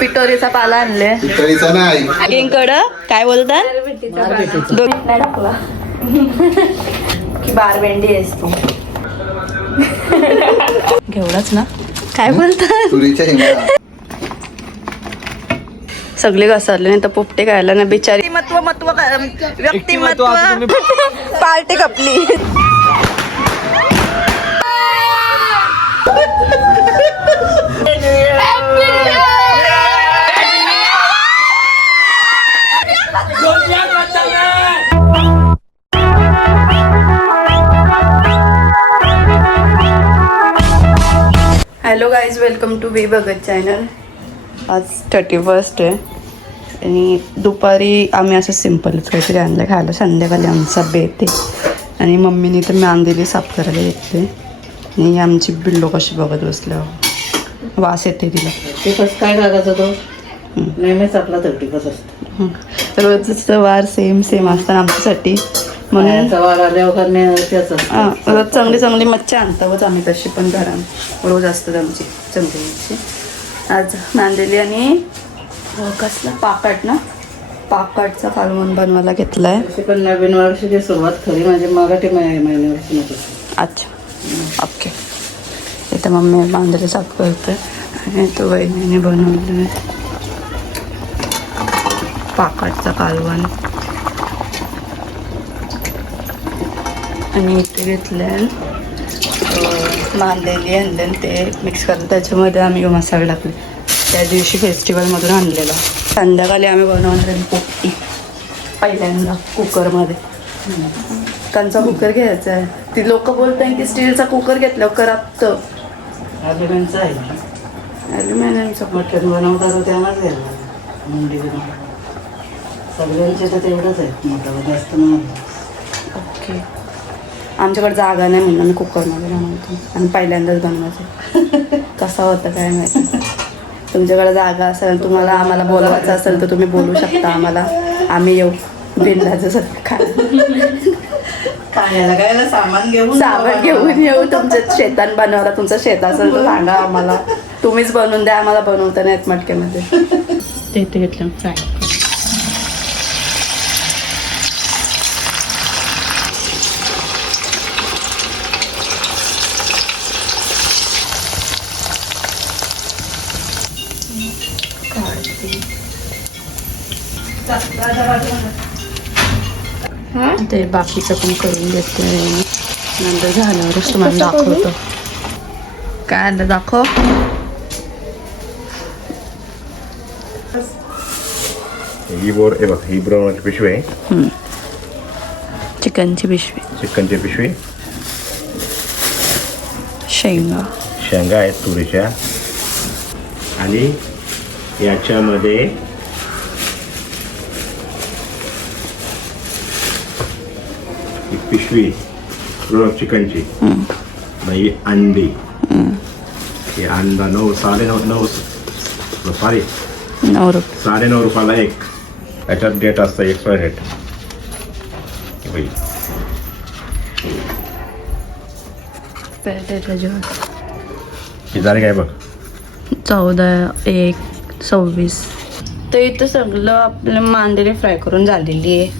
पिटोरीचा पाला आणले. पितळीचा नाही. किंगकडं काय बोलतात? नाही टाकला की बारवेंडी आहेस तू. घेवढाच ना. काय बोलतात? तुरीच्या हिंगा. सगळे घसरले नाही तर पोपटे खायला ना बिचारी. व्यक्तिमत्व पार्टी कपली. Hello guys, welcome to V Bhagat channel. आज 31st आहे आणि दुपारी आम्ही असं सिम्पलच काहीतरी आणलं खायला. संध्याकाळी आमचा बेत आहे आणि मम्मीने तर नांदेली साफ करायला घेतले आणि आमची बिल्लो कशी बघत बसलं. वास येते तिला. ते कसं काय करायचं तो नेहमीच आपला तकलीफच असतो. रोजचं वार सेम असतात आमच्यासाठी म्हणून वार आल्यावर रोज चांगली चांगली मच्छी आणतावच आम्ही. तशी पण घरात रोज असतात आमची चांगली मच्छी. आज नांदेली आणि कसला पाकाट ना, पाकाटचा कालवण बनवायला घेतलाय. पण नवीन वर्षाची सुरुवात खरी म्हणजे मराठी महिन्यावर्षी नको. अच्छा ओके. इथं मम्मी नांदेली साफ करते आणि तो वहिनीने बनवलं पाकाटचा कालवण. आणि इथे घेतलं नांदेली आणलं ते मिक्स करतं. त्याच्यामध्ये आम्ही मसाले टाकले. त्या दिवशी फेस्टिवलमधून आणलेला. संध्याकाळी आम्ही बनवणार आहे पोपटी पहिल्यांदा कुकरमध्ये. त्यांचा कुकर घ्यायचा आहे. ती लोक बोलतात की स्टीलचा कुकर घेतल्यावर करापतं. ॲल्युमिनियमचा आहे. ॲल्युमिनियमचा मटण बनवतात त्यालाच घ्यायला मुंडी सगळ्यांचे तर तेवढंच आहे. मोठं जास्त नाही. ओके. आमच्याकडे जागा नाही म्हणून आम्ही कुकरमध्ये बनवतो आणि पहिल्यांदाच बनवायचं. कसा होता काय माहिती. तुमच्याकडे जागा असेल, तुम्हाला आम्हाला बोलवायचं असेल तर तुम्ही बोलू शकता आम्हाला. आम्ही येऊ बिंदाचं सगळं खायला सामान घेऊन येऊ. तुमच्या शेतात बनवायला. तुमचं शेत असेल तर सांगा आम्हाला. तुम्हीच बनवून द्या आम्हाला. बनवता नाहीत मटक्यामध्ये. ते इथे घेतलं फ्राय. ते बाकीचं पण करून घेते. नंतर झाल्यावरच तुम्हाला दाखवतो. काय आलं दाखव. ही ब्राऊनची पिशवी आहे. चिकनची पिशवी. चिकनची पिशवी. शेंगा आहेत तुरीच्या. आणि याच्यामध्ये ही पिशवी चिकनची. ही अंडी. ही अंडा 9.5 सॉरी 9.5 रुपयाला एक. याच्यात डेट असतं एक्सपायर डेट. ही तारीख आहे बघ 14/1/26. तर इथं सगळं आपलं मांदेली फ्राय करून झालेली आहे.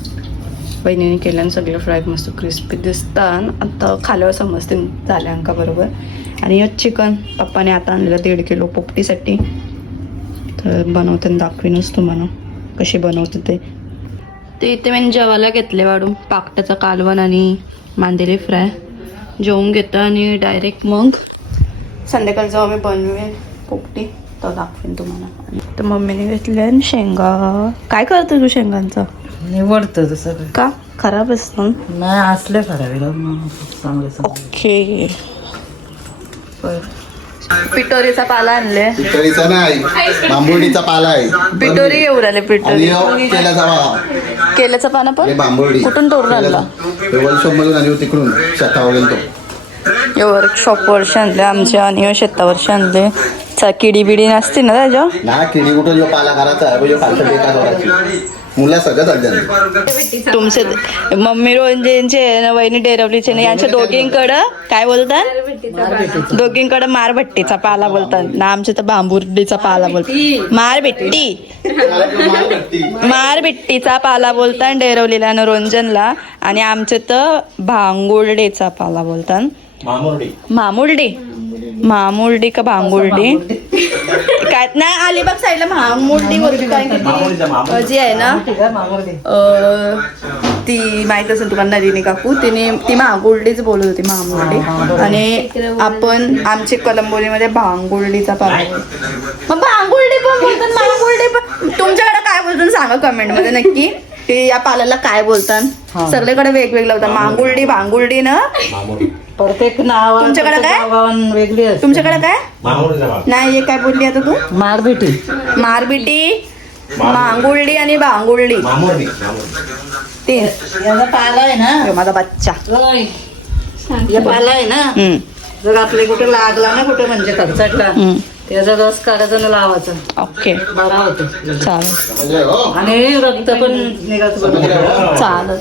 बहिणीने केल्यानं सगळं फ्राय मस्त क्रिस्पी दिसतात. आता खाल्यावर समजते झाल्या अंका बरोबर. आणि हे चिकन पप्पाने आता आणलेलं 1.5 किलो पोपटीसाठी. तर बनवताना दाखवीनच तुम्हाला कशी बनवते ते इथे मी जेवायला घेतले वाढून. पाकटाचा कालवण आणि मांदेली फ्राय जेवून घेतं आणि डायरेक्ट मग संध्याकाळी जेव्हा मी बनवेन पोपटी तर दाखवेन तुम्हाला. तर मम्मीने घेतल्या शेंगा. काय करतो तू शेंगांचा? निवडतं तसं का खराब असतं नाही असले खराब चांगले. ओके. पिटोरीचा पाला आणले. पितळीचा नाही, बांबुर्डीचा पाला आहे. पिटोरी घेऊन आले. पिटोरी केल्याचा पाना पण बांबुर्डी कुठून तोडून आणला? वर्कशॉप मधून आणि तिकडून शेतावर गेलो. वर्कशॉप वर्ष आणले आमच्या आणि शेतावर्षी आणले. किडी बिडी नसते ना त्याच्या. ना किडी कुठं जो पाला करायचा आहे, जो खालचा बेकार करायची. मुला सगळ्यात अर्जंट. तुमचे मम्मी रोंजेंचे ना वहिनी डेरवलीचे ना यांच्या दोघींकडं काय बोलतात, दोघींकडं मारभट्टीचा पाला बोलतात ना, आमच्या तर बांबुर्डीचा पाला बोलतात. मारबिट्टीचा पाला बोलतात डेरवलीला ना रोंजनला, आणि आमचे तर भांगुर्डीचा पाला बोलतात. मामुर्डी का भांगुर्डी काय नाही, अलिबाग साईडला मामुर्डी बोलते काय किती जी आहे ना ती माहित असेल तुम्हाला नलिनी काकू, ती मागुर्डीच बोलत होती मामुर्डी, आणि आपण आमचे कलंबोलीमध्ये भांगुर्डीचा पाला. मग भांगुर्डी पण बोलतात, मागुर्डी पण. तुमच्याकडे काय बोलतात सांगा कमेंट मध्ये नक्की, की या पाल्याला काय बोलतात. सगळीकडे वेगवेगळं होतं, मांगुर्डी भांगुर्डी ना. प्रत्येक नाव तुमच्याकडे काय? वेगळी असते. तुमच्याकडे काय नाही, हे काय बोलली आता तू? मारबिटी, मांगुर्डी आणि भांगुर्डी तीन. याचा पाला आहे ना, हे माझा बच्चा. या पाला आहे ना, जर आपले कुठे लागला ना कुठे म्हणजे खर्चटला, त्याचा रस काढायचा ना लावायचा, ओके बरा होतो. चालेल. आणि रक्त पण निघायचं. चालत.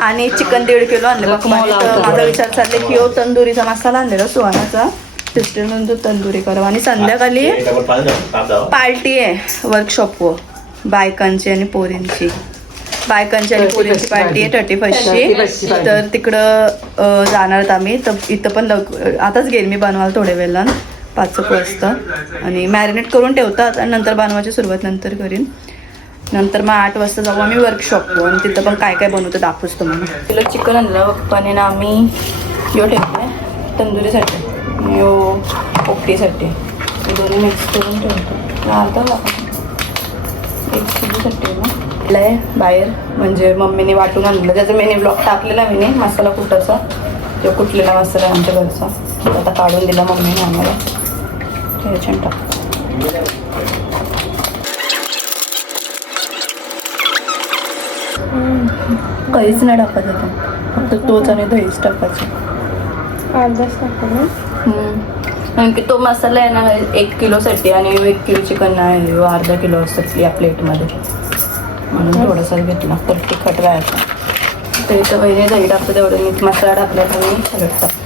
आणि चिकन 1.5 किलो आणलं पप्पांनी. तर माझा विचार चालले की तंदुरीचा मसाला आणलेला सुहानाचा, सिस्टर नंतर तंदुरी करावं. आणि संध्याकाळी पार्टी आहे वर्कशॉपवर बायकांची आणि पोरींची, बायकांची आणि पोरींची पार्टी आहे 31ची. तर तिकडं जाणार आहोत आम्ही. तर इथं पण आताच गेल मी बनवायला थोड्या वेळेला 5 वाजता, आणि मॅरिनेट करून ठेवतात आणि नंतर बनवायची सुरुवात नंतर करीन. नंतर मग 8 वाजता जाऊ आम्ही वर्कशॉपवर, आणि तिथं पण काय काय बनवतं दाखवूच तुम्हाला. किलो चिकन आणलं पप्पाने ना, आम्ही यो ठेवलं आहे तंदुरीसाठी, यो पोपटीसाठी, हे दोन्ही मिक्स करून ठेवतो. अर्धा 1 किलोसाठी ना आहे बाहेर, म्हणजे मम्मीने वाटून आणलं. त्याचा मिनी ब्लॉग टाकलेला मी मसाला कुटाचा, जो कुटलेला मसाला आमच्या घरचा, आता काढून दिला मम्मीने आम्हाला. त्याच्यानं टाक काहीच नाही टाकायचं आपण, फक्त तोच आणि दहीच टाकायचं. अर्धाच टाकलं कारण की तो मसाला आहे ना 1 किलोसाठी, आणि 1 किलो चिकन नाही, अर्धा किलो असतं या प्लेटमध्ये, म्हणून थोडासा घेतला तर तिखट व्हायचा. तरी तर वहिनी दही टाकतं तेवढं, मीठ मसाला टाकला तर मी सगळं टाकतो.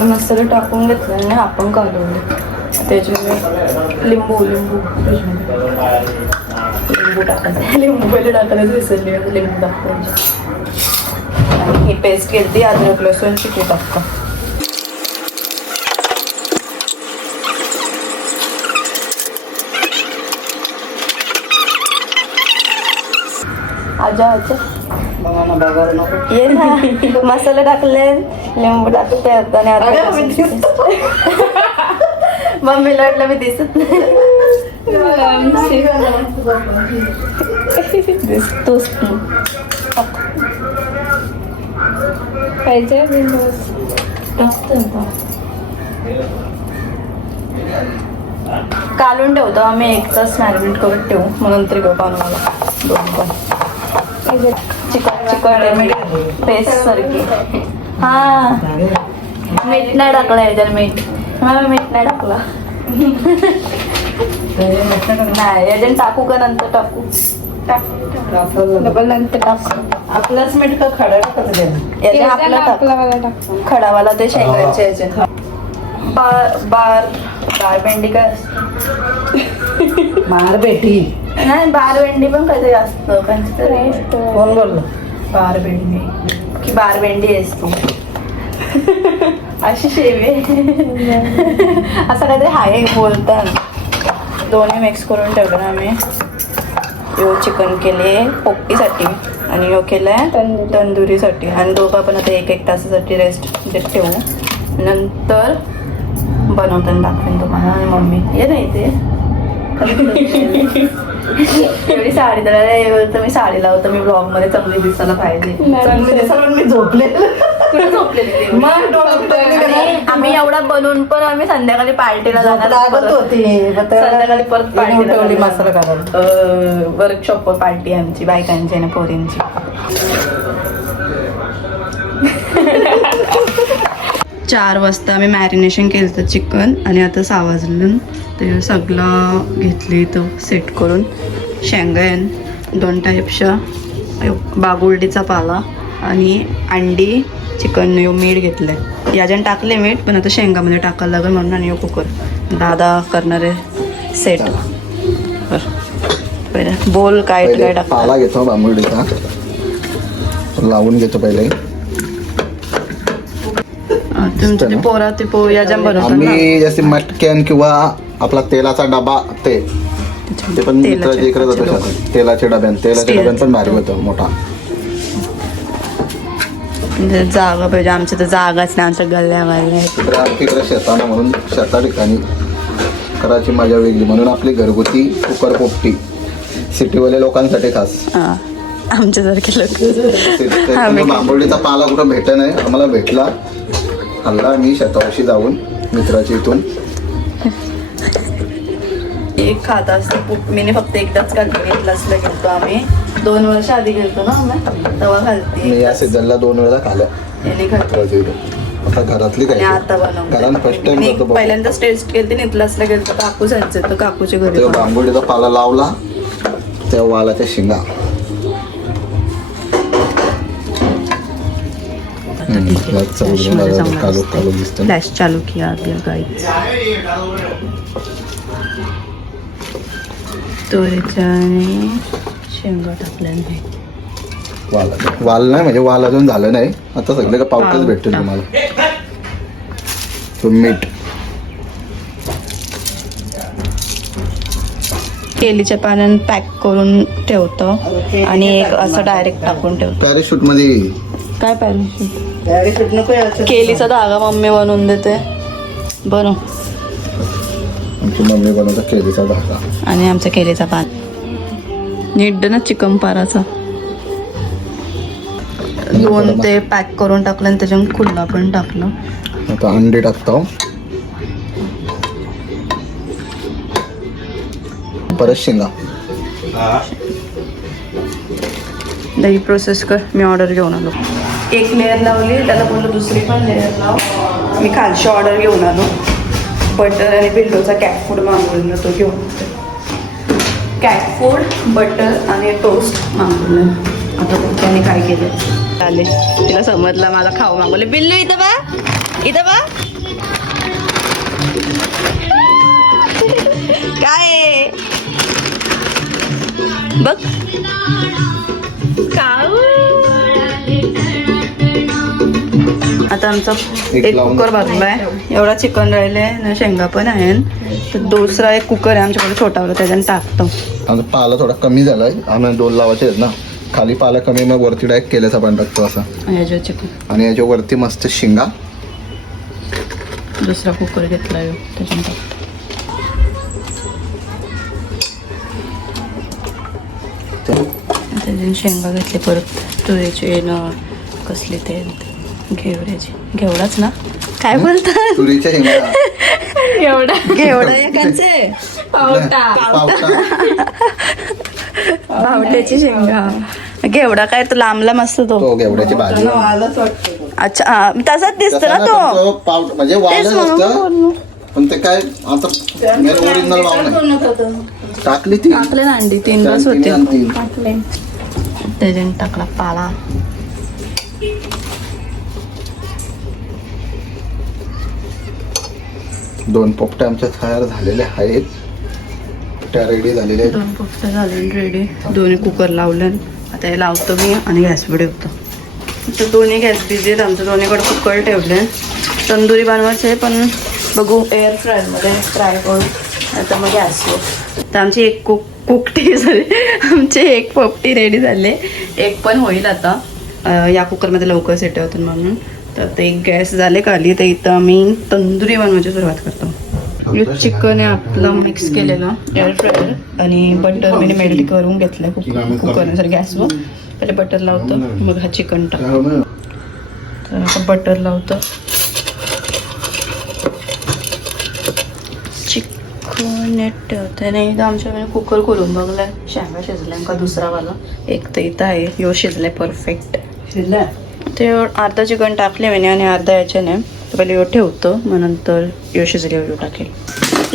मसाला टाकून घेतलं ना आपण कालवले, त्याच्यामुळे लिंबू टाकायचं. लिंबू पहिले टाकायला विसरली, लिंबू टाकायचं. आणि ही पेस्ट घेतली अद्रक लसूण चिकू टाकतो. आजा ये ना, मसाला टाकले, लिंबू टाकते आणि मम्मीला वाटलं मी दिसत दिसतोस पाहिजे. काढून ठेवतो आम्ही 1 तास मॅरिनेट करून ठेवू, मग नंतर घेऊ बनवायला. दोन पण चिकन पेस्ट सारखी. हा मीठ नाही टाकलं याच्यात, मीठ नाही टाकला. नाही याच्यात टाकू का नंतर टाकू? डबल नंतर टाकू. आपलाच मीठ का खडा टाकायचं? याच्यात आपला टाक, खडावाला ते शेंगायचे याच्यात. बार भेंडी काय मारबेटी नाही, बार भेंडी पण कधी असतं काहीतरी. कोण बोललं? बार भेंडी की बार भेंडी आहेस तू अशी शेवे असं काहीतरी हाय बोलतात. दोन्ही मिक्स करून ठेवलं ना आम्ही. यो चिकन केले पोपटीसाठी आणि यो केलाय तंदुरीसाठी, आणि दोघं आपण आता 1-1 तासासाठी रेस्ट ठेवू. नंतर बनवताना दाखवेन तुम्हाला. आणि मम्मी ये नाही ते एवढी साडी तर मी साडी लावतो, मी ब्लॉग मध्ये चांगली दिसायला पाहिजे. मी झोपले कुठे झोपलेली आम्ही एवढा बनवून पण आम्ही संध्याकाळी पार्टीला जाणार होती. संध्याकाळी परत पार्टी मसाला काढायला वर्कशॉप पार्टी आमची बायकांची आणि पोरींची. 4 वाजता आम्ही मॅरिनेशन केलं होतं चिकन आणि आता 6 वाजलं. ते सगळं घेतली इथं सेट करून. शेंगायन 2 टाईपच्या, बागुर्डीचा पाला आणि अंडी, चिकन मीठ घेतलंय. याच्यानं टाकले मीठ, पण आता शेंगामध्ये टाकायला लागेल म्हणून. आणि कुकर दादा करणार आहे सेट. पहिले बोल काय काय टाक. पाला घेतो बांबुर्डीचा, लावून घेतो पहिले. तुमची पोरा ते याच्यानं बनवतात. आम्ही जसे मटक्यान किंवा आपला तेलाचा डबा ते पण मित्राच्या इकडे जातो. तेलाच्या डब्यान पण भारी होतं मोठा. जागा पाहिजे, आमच्या तर जागाच नाही, आमच्या गल्ल्या वाल्या. तिकडे शेताना म्हणून शेता ठिकाणी करायची मजा वेगळी. म्हणून आपली घरगुती कुकर पोपटी सिटीवाल्या लोकांसाठी खास. आमच्यासारखे लोक. बांबोळीचा पाला कुठं भेट नाही, आम्हाला भेटला, हल्ला मी शेतावरशी जाऊन मित्राच्या इथून. एक खात असतो मी फक्त एकदाच का घेतलं असलं गेलतो आम्ही. 2 वर्ष आधी गेलतो ना आम्ही, तेव्हा घालते. मी या सीझनला 2 वेळा खाल्लं. आता घरातली काय आता कारण फर्स्ट टाइम बनवतो. पहिल्यांदा टेस्ट केली नितलासला गेलतो, काकू जायचं तर काकूच्या घरी. तेव्हा बांबोळीचा पाला लावला, त्या वालाच्या शिंगा. फ्लॅश चालू किया गाईच. तो याच्याने शेंगा टाकल्या नाही. वाल नाही म्हणजे वाल अजून झालं नाही. आता सगळे का पावटच भेटतील तुम्हाला. तो मीठ, केलीच्या पाण्यानं पॅक करून ठेवतो आणि एक असं डायरेक्ट टाकून ठेवतो. पॅराशूट मध्ये काय पॅराशूट? केलीचा धागा मम्मी बनवून देते. बनव. आमची मम्मी बनवता केलीचा धागा आणि आमचा केलीचा पान. नीट ना चिकन पाराचा 2 ते पॅक करून टाकलं आणि त्याच्यात खुल्ला पण टाकलं. आता अंडे टाकतो, परत शेंगा. दही प्रोसेस कर. मी ऑर्डर घेऊन आलो. 1 लेअर लावली, त्याला बोललो दुसरी पण लेअर लाव. मी खालची ऑर्डर घेऊन आलो. बटर आणि पिंटोचा कॅट फूड मागवलेला, तो घेऊन. कॅट फूड, बटर आणि टोस्ट मागवलं. आता त्याने काय केलं आले, तिला समजलं मला खाऊ मागवले. बिल्लू इथं बा, इथं बा. काय बघ आता आमचा एक कुकर भाजलाय. एवढा चिकन राहिले ना, शेंगा पण आहे. तर दुसरा एक कुकर आहे आमच्याकडे छोटावाला, त्याच्यानं टाकतो. आता पाला थोडा कमी झालाय, आम्ही 2 लावायचे आहेत ना. खाली पाला कमी, मग वरती डायरेक्ट केल्याचा पण टाकतो असा. याच्यावर चिकन आणि याच्या वरती मस्त शेंगा. दुसरा कुकर घेतलाय त्याच्यानं टाकतो. त्याच्यानं शेंगा घेतले, परत तुरीचे न कसले ते घेवड्याची. घेवडाच ना, काय बोलतात? तुरीच्या शेंगा. एवढा घेवडा एकाचे पावट्याची शेंगा. घेवडा काय तो लांब लांब असतो तो घेवड्याची भाजी. अच्छा, हा तसाच दिसतो ना तो. म्हणजे वालच असतं, पण ते काय आता ओरिजिनल वाव नाही. टाकली ती, टाकले ना अंडी 3 बस होते. त्याच्याने टाकला पाला. दोन पोपट्या आमच्या तयार झालेल्या आहेत. त्या रेडी झालेल्या आहेत. 2 पोपट्या झाले रेडी. दोन्ही कुकर लावले. आता हे लावतो मी आणि गॅसवर ठेवतो. तर दोन्ही गॅस बिझी आहेत आमचं. दोन्हीकडे कुकर ठेवले. तंदुरी बनवायचं आहे, पण बघू एअर फ्रायरमध्ये फ्राय करू, आता मग गॅसवर. तर आमची एक कुकटी झाली. आमचे 1 पोपटी रेडी झाले. 1 पण होईल आता. या कुकरमध्ये लवकर सेट होतं म्हणून. तर ते गॅस झाले खाली. तर इथं आम्ही तंदुरी बनवायची सुरुवात करतो. चिकन आहे आपलं मिक्स केलेलं एअर फ्रायर आणि बटर मी मेल्ट करून घेतलं कुकरनुसार गॅसवर. पहिले बटर लावतो, मग हा चिकन टाकतो. तर आता बटर लावतो. चिकन नेट ठेवते नाही तर आमच्याकडे कुकर खोलून बघलाय. शेंगा शिजलाय का दुसरावाला. एक तर इथं आहे, यो शिजलाय परफेक्ट. शिजलाय ते अर्धा चिकन टाकले मी आणि अर्धा याच्याने तर पहिले यो ठेवतो मग नंतर यो शिजल्यावर यो टाकेल.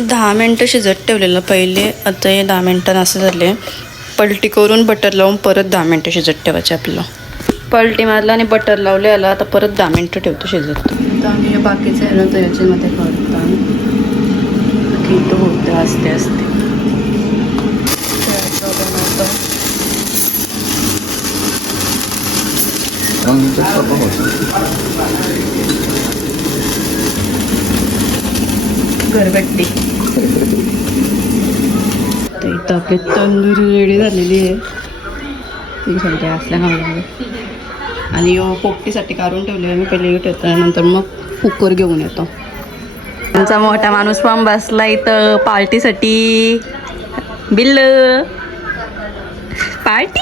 10 मिनटं शिजत ठेवलेलं पहिले, आता हे 10 मिनटं असं झाले. पलटी करून बटर लावून परत 10 मिनटं शिजत ठेवायचे आपलं. पलटी मारला आणि बटर लावले आला, आता परत 10 मिनटं ठेवतो शिजत. आता आम्ही हे बाकीचं आहे ना तर याच्यामध्ये करतो होतं असते असते घरगट्टी. तर इथं आपली तंदुरी रेडी झालेली आहे ती सध्या असल्या खाण्यामध्ये. आणि यो पोपटीसाठी काढून ठेवले मी पहिले ठेवतो नंतर मग कुकर घेऊन येतो. आमचा मोठा माणूस पण बसला इथं पार्टीसाठी. Bill party.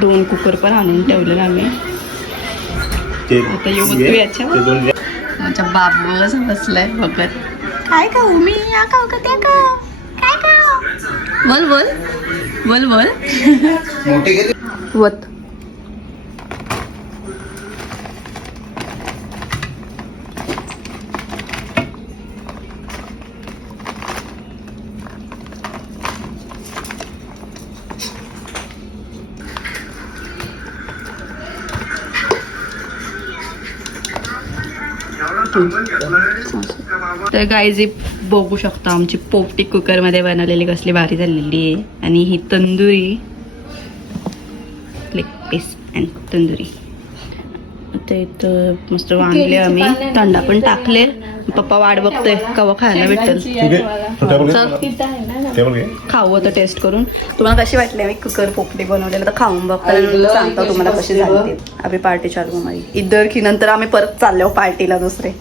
2 कुकर पण आणून ठेवलेलं आम्ही. आता येऊ याच्यावर माझ्या बाबू असं बसलाय बघत. काय खाऊ मी, या खाऊ का त्या खाऊ, काय खाऊ, बोल बोल बोल बोल. मोठी किती वत तर गाईजी बघू शकता आमची पोपटी कुकरमध्ये बनवलेली कसली भारी झालेली आहे. आणि ही tandoori leg piece and tandoori. आता इथं मस्त वांगले आम्ही, थंडा पण टाकले. पप्पा वाट बघतोय कवा खायला भेटेल. खाऊ आता टेस्ट करून. तुम्हाला कशी वाटली आम्ही कुकर पोपटी बनवलेलं तर खाऊन बघता सांगता तुम्हाला कशी झाली. आम्ही पार्टी चालू माझी इधर की नंतर आम्ही परत चाललो पार्टीला दुसरे.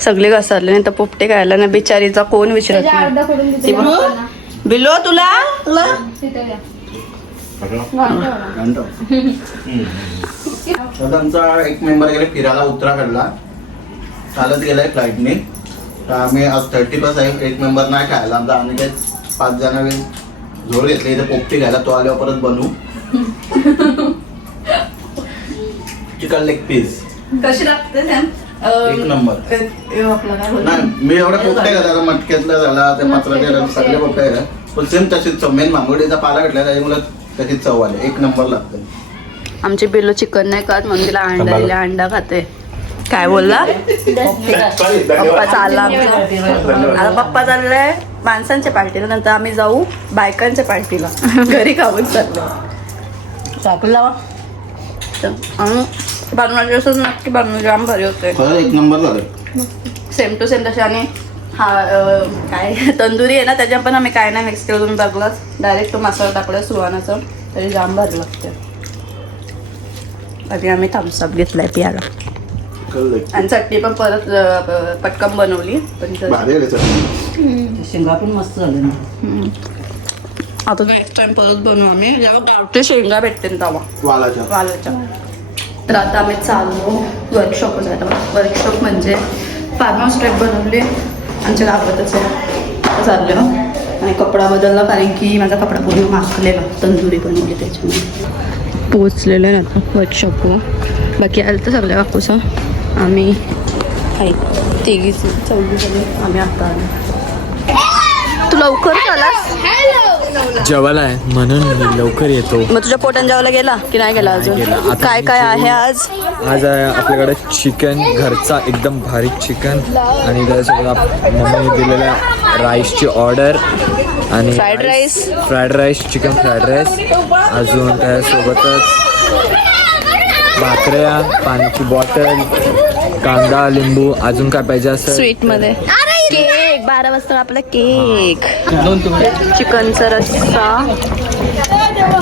सगळे घसरले नाही तर पोपटे खायला ना बिचारीचा कोण विचारत नाही. बिलो तुला आमचा एक मेंबर गेले फिरायला उत्तराखंडला, चालत गेलाय फ्लाईटने. तर आम्ही आज 30+ आहे. एक मेंबर नाही खायला आमचा. आम्ही काय 5 जण झोड घेतले इथे पोपटी खायला. तो आल्यावर परत बनवू. चिकन लेग पीस कशी लागते एक नंबर. नाही मी एवढ्या पोपट्या घाला मटक्यातला झाला ते पत्राच्या सगळे पोपट्या घाला पण सेम तशीच चव. मेन मांगोडीचा पाला भेटला त्याच्यामुळे तशीच चव आली. एक नंबर लागते. आमची बिल्लू चिकन नाही खात म्हणून तिला अंडा दिला, अंडा खाते. काय बोलला पप्पा चालला आता. पप्पा चाललाय माणसांच्या पार्टीला, नंतर आम्ही जाऊ बायकांच्या पार्टीला. घरी खाऊन चाललो. चाकू लावा बनवायचे असं नक्की बनवून जाम भारी होते. एक नंबर झालं सेम टू सेम तसे. आणि हा काय तंदुरी आहे ना त्याच्या पण आम्ही काय नाही मिक्स करून बघलाच. डायरेक्ट तो मसाला टाकला सुहानाचा तरी जाम भारी लागते. आणि आम्ही थम्सअप घेतलाय पियाला. आणि चटणी पण परत पटकन बनवली. पण शेंगा पण मस्त झाले ना. आता नेक्स्ट टाइम परत बनवू आम्ही जेव्हा गावठी शेंगा भेटते तेव्हा वालाच्या. तर आता आम्ही चाललो वर्कशॉपच आहे. वर्कशॉप म्हणजे फार्म हाऊस ट्रॅक बनवले आमच्या गावातच आहे. चाललो आणि कपडा बदलला कारण की माझा कपडा पूर्ण माखलेला. तंदुरी बनवली त्याच्यामुळे. पोचलेलो आहे आता वर्कशॉपवर. बाकी आलं तर सगळ्या काकूसा आम्ही आहे 3-4 आम्ही आता आलो. तू लवकर आलास? जेवायला आहे म्हणून मी लवकर येतो. मग तुझ्या पोटान जेवायला गेला की नाही गेला अजून? काय काय आहे आज? आज आहे आपल्याकडे चिकन, घरचा एकदम भारी चिकन. आणि त्याच्यासोबत मम्मीने दिलेल्या राईसची ऑर्डर आणि fried rice chicken fried rice. अजून त्यासोबतच भाकऱ्या, पाण्याची बॉटल, कांदा, लिंबू. अजून काय पाहिजे असं स्वीट मध्ये केक. 12 वाजता आपला केक. चिकनचा रस्सा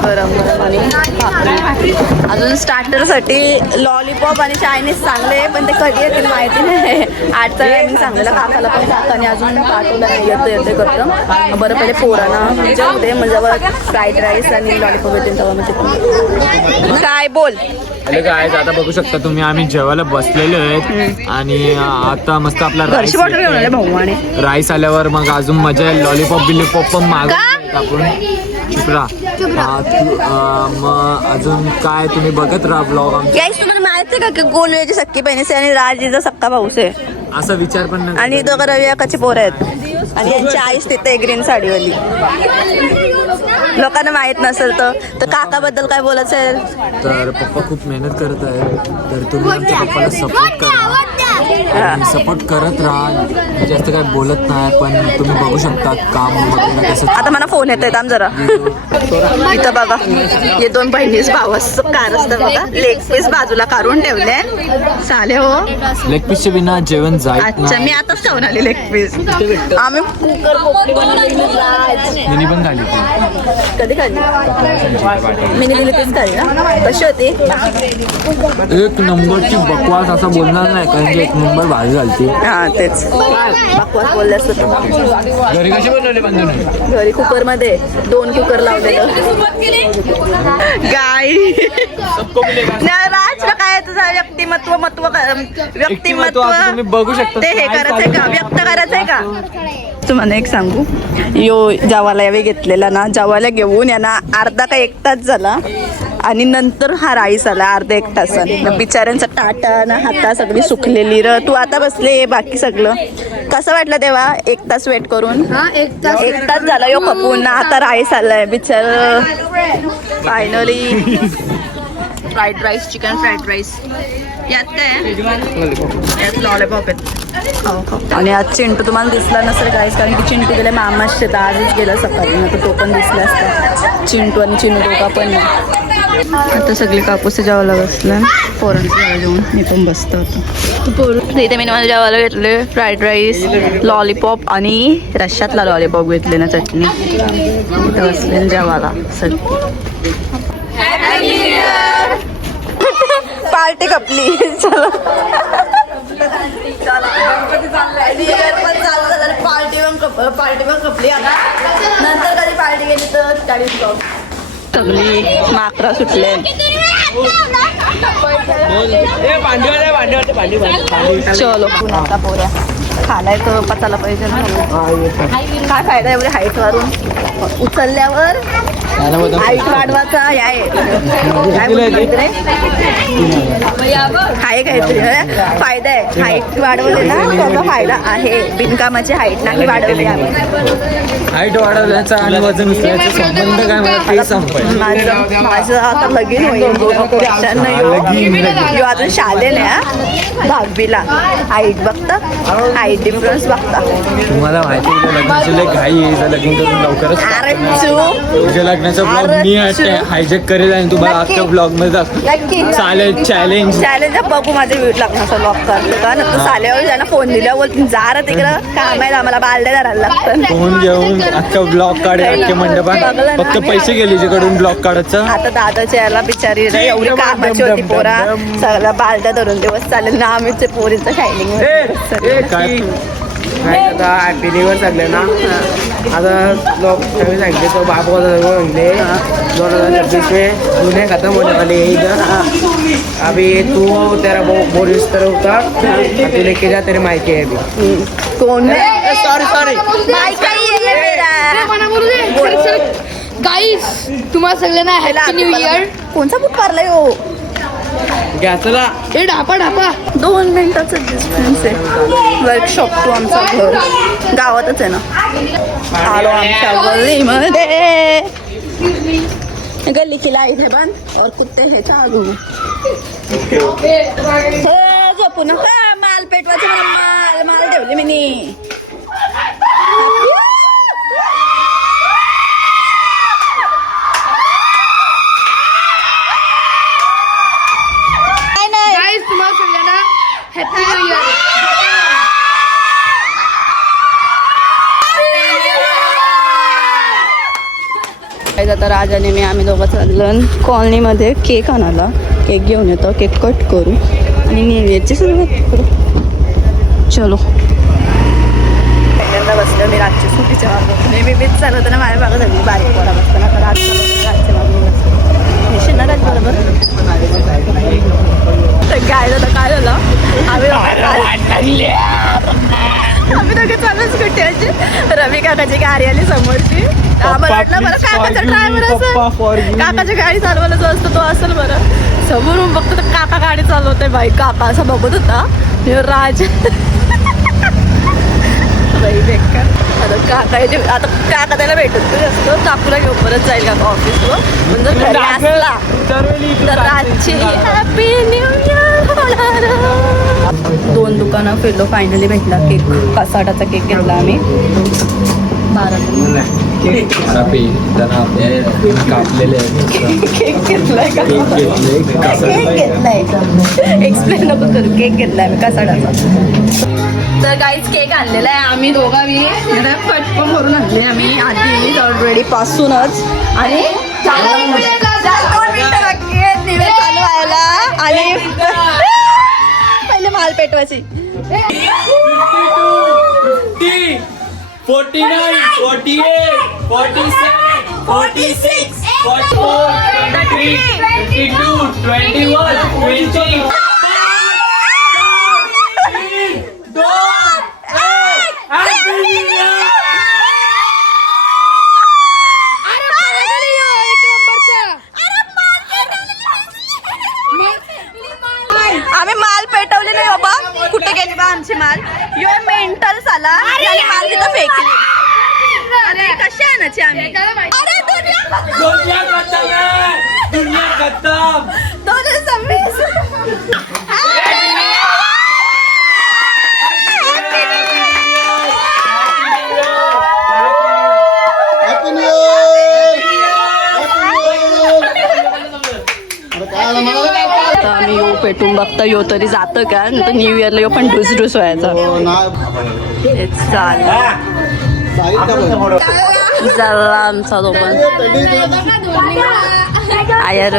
गरम गरम आणि भाकरी. अजून स्टार्टरसाठी लॉलीपॉप आणि चायनीज चांगले पण ते कधी येतील माहिती नाही. 8चा टायमिंग सांगलेलं काकाला पण काकाने अजून पाठवलं नाही. येते करतं बरं. पहिले पोरांना जाऊ दे म्हणजे फ्राईड राईस आणि लॉलीपॉप येतील तेव्हा म्हणजे काय बोल. हॅलो गाईज, आता बघू शकता तुम्ही आम्ही जेवायला बसलेलो आहेत. आणि आता मस्त आपला घरची बॉटल घेऊन आले भाऊ. आणि राईस आल्यावर मग अजून मजा आहे. लॉलीपॉप बिलीपॉप पण मागवतो आपण. शुक्रा. मग अजून काय तुम्ही बघत राहा ब्लॉग आमचे. गाईस तुम्हाला माहिती आहे का की गोलवेची सक्की बहिणीचे आणि राजीचा सक्का भाऊस आहे असा विचार पण नाही आणि दोघं रवी अकाची पोरं आहेत आणि यांची आईच तिथे ग्रीन साडीवाली. लोकांना माहित नसेल तर काकाबद्दल काय बोलायचं आहे. तर पप्पा खूप मेहनत करत आहेत तर तुम्ही आमच्या पप्पाला सपोर्ट करा. सपोर्ट करत राहा. जास्त काय बोलत नाही पण तुम्ही बघू शकता काम वगैरे कसं. आता मला फोन येत आहेत जरा. इथं बघा हे दोन बहिणीच भावाच कार असतं बघा. लेग पीस बाजूला काढून ठेवले चाले हो. लेग पीसच्या बिना जेवण जाईल. अच्छा मी आताच खाऊन आले लेग पीस. आम्ही कुकर पोपटी बनवली. मिनी पण झाली ती. कधी खाल्ली मिनी दिली पीस खाल्ली ना. कशी होती. एक नंबरची बकवास असं बोलणार नाही कारण की एक नंबर भाजी घालते. हा तेच बकवास बोलले असत. घरी कशी बनवले बंधू. घरी कुकर मध्ये 2 कुकर लावलेलं. गाय राज काय तुझं व्यक्तिमत्व तुम्ही बघू शकता. ते हे करायचंय का व्यक्त करायचंय का. तुम्हाला एक सांगू यो जावाला यावे घेतलेला ना. जावाला घेऊन यांना अर्धा का 1 तास झाला आणि नंतर हा राईस आला अर्धा 1 तासाने. बिचाऱ्यांचा टाटा ना हाता सगळी सुकलेली र. तू आता बसले बाकी सगळं कसं वाटलं तेव्हा 1 तास वेट करून. 1 तास झाला यो खपून ना आता राईस आलाय बिचार. Finally fried rice chicken fried rice. यात काय यात लॉलीपॉप आहेत. आणि आज चिंटू तुम्हाला दिसला नसेल गाईस कारण की चिंटू गेला मामाशी तर आजच गेला सकाळी ना तर तो पण दिसला असता. चिंटू आणि चिनू दोघा पण नाही. आता सगळे कापूस जेवायला बसलं. पोरांचं जेवायला जेवून मी पण बसतो आता. इथे मी मला जेवायला घेतले फ्राईड राईस लॉलीपॉप आणि रश्श्यातला लॉलीपॉप घेतले ना चटणी. इथे बसले जेवायला सगळी. पार्टी कपली चला पार्टी पण कपली आता. नंतर कधी पार्टी गेली तर गाडी सगळी माकरा सुटले. चलो पुण्याचा पोऱ्या खालाय तर पचायला पाहिजे ना. काय फायदा एवढे हाईट वारून उचलल्यावर हाईट वाढवायचा आहे काहीतरी फायदा आहे. हाईट वाढवले ना त्याचा फायदा आहे. बिनकामाची हाईट नाही वाढवली आम्ही. हाईट वाढवण्याचा आणि वजन उचलायचा संबंध काय मला ते सांग. माझं आता लगीन होईल 2 वर्षांना. अजून शालेन आहे 10वीला. हाईट बघता हाईट डिफरन्स बघता. तुम्हाला माहिती आहे लग्नाची लय घाई आहे. लग्न करून लवकरच अरे तुझ्या लग्नाचा ब्लॉग मी हायजेक करेल आणि तुम्हाला आजच्या ब्लॉग मध्ये चालेल. चॅलेंज बघू माझे व्हिडिओ लग्नाचा ब्लॉग करतो का नंतर चाल्यावर त्यांना फोन दिल्यावर जा तिकडं काम आहे आम्हाला बालद्या धरायला लागतं. फोन घेऊन अख्खा ब्लॉग काढेल अख्खे मंडपात. फक्त पैसे गेले जिकडून ब्लॉग काढायचं. आता दादाच्या याला बिचारी एवढी कामाची होती पोरा सगळं बालद्या धरून दिवस चालेल ना. आम्ही पोरीचं शायनिंग काय आता ॲपीवर चालले ना. आता लोक सगळे सांगितले तो बाप म्हणले 2026 में दुनिया खत्म होने वाली है इधर. अभी तू तेरा बोरिस तरह होता तू लेके जा तेरे मायके है अभी. कोण सॉरी गाईस तुम्हाला सगळ्यांना हॅपी न्यू इयर. कोणता बुक पारलाय हो. घ्या चला. हे ढापा 2 मिनिटाचं डिस्टन्स आहे. वर्कशॉप टू आमचं घर गावातच आहे ना. आलो आमच्या गल्लीमध्ये. गल्ली की लाईट है बंद और कुत्ते है चालू. झोपू नका. माल पेटवायचे मला माल ठेवले मी. गाईस तुम्हाला सगळ्यांना हॅपी न्यू इयर. आता राजाने मी आम्ही दोघं चाललो कॉलनीमध्ये केक आणायला. केक घेऊन येतो. केक कट करू आणि न्यू इयरची सुरुवात करू. चलो पहिल्यांदा बसलं मी रातची सुटीच्या मागं. नेहमी मीच चालवतं ना माझ्या मागं झाली बारीक पोरा बसताना. आता रातच्या मागं बसतं ना राज बरोबर. काय झालं आम्ही दोघे चालू स्कूटी. रवी काकाची गाडी आली समोरची. आम्हाला वाटलं बरं काकाचा ड्रायव्हर असं काकाच्या गाडी चालवायला जो असतो तो असेल बरं. समोरून बघतो तर काका गाडी चालवते बाई. काका असा बघत होता राज बाई बेकार. आता काका त्याला भेटत असतो. काकूला घेऊन परत जाईल काका ऑफिसवर. पण जर घरी असला तर राजची हॅपी न्यू इयर. 2 दुकानं फिरलो. फायनली भेटला केक. कासाटाचा केक घेतला आम्ही 12. कापलेले केक घेतलाय का? केक घेतलाय. एक्सप्लेन नको करू. केक घेतलाय मी कासाटाचा. तर काहीच केक आणलेला आहे आम्ही दोघांनी. पटकन भरून आणले आम्ही आधी ऑलरेडी पासूनच. आणि दिवे चालू व्हायला आणि पहिले माल पेटवायची. 49, 48, 47, 46, 44, 23, 22, 21, 20. आम्ही माल पेटवले नाही बाबा. कुठे गेली बा आमची माल? यो मेंटल साला आणि माल तिथं फेकली. अरे कशा आणायची आम्ही? अरे दुनिया खत्म है, दुनिया खत्म. 2026 हॅपी न्यू इयर. आता आम्ही यो पेटून बघता यो तरी जातं का? नाही तर न्यू इयरला यो पण ढुसढुस व्हायचा. झाला आमचा तो पण आयर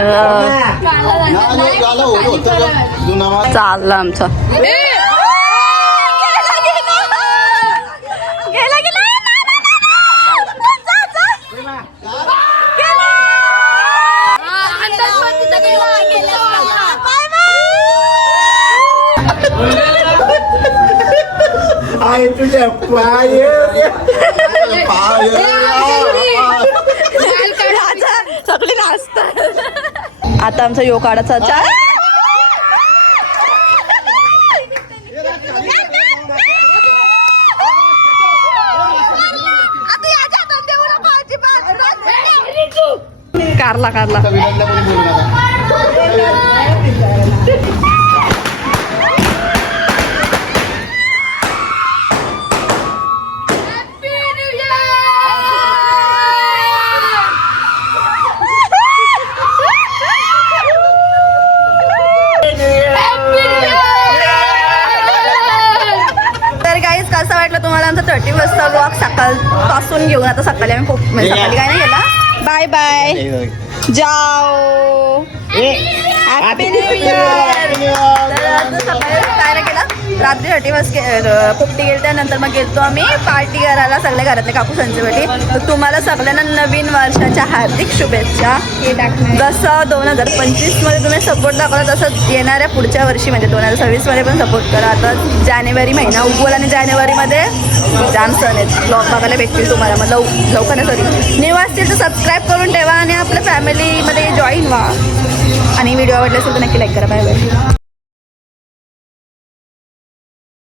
चालला आमचा. तुझ्या सगळी नाचतात. आता आमचा यो काढाचा कारला कारला. कसं वाटलं तुम्हाला आमचा 30 वाजता वॉक सकाळपासून घेऊन. आता सकाळी आम्ही म्हणजे सकाळी काय नाही गेला. बाय बाय जाओ. Happy new year. सकाळी काय केलं रात्री 30 वाजता पोपटी गेली. त्यानंतर मग गेलतो आम्ही पार्टी करायला सगळ्या घरातले काकू संजीवटी. तर तुम्हाला सगळ्यांना नवीन वर्षाच्या हार्दिक शुभेच्छा. जसं 2025 मध्ये तुम्ही सपोर्ट दाखवला तसं येणाऱ्या पुढच्या वर्षी म्हणजे 2026 मध्ये पण सपोर्ट करा. आता जानेवारी महिना उगवल आणि जानेवारीमध्ये जाम सण आहेत. ब्लॉग बघायला भेटतील तुम्हाला. मग लवकर सॉरी न्यू असतील तर सबस्क्राईब करून ठेवा आणि आपल्या फॅमिलीमध्ये जॉईन व्हा. आणि व्हिडिओ आवडले असेल तर नक्की लाईक करा. Bye bye.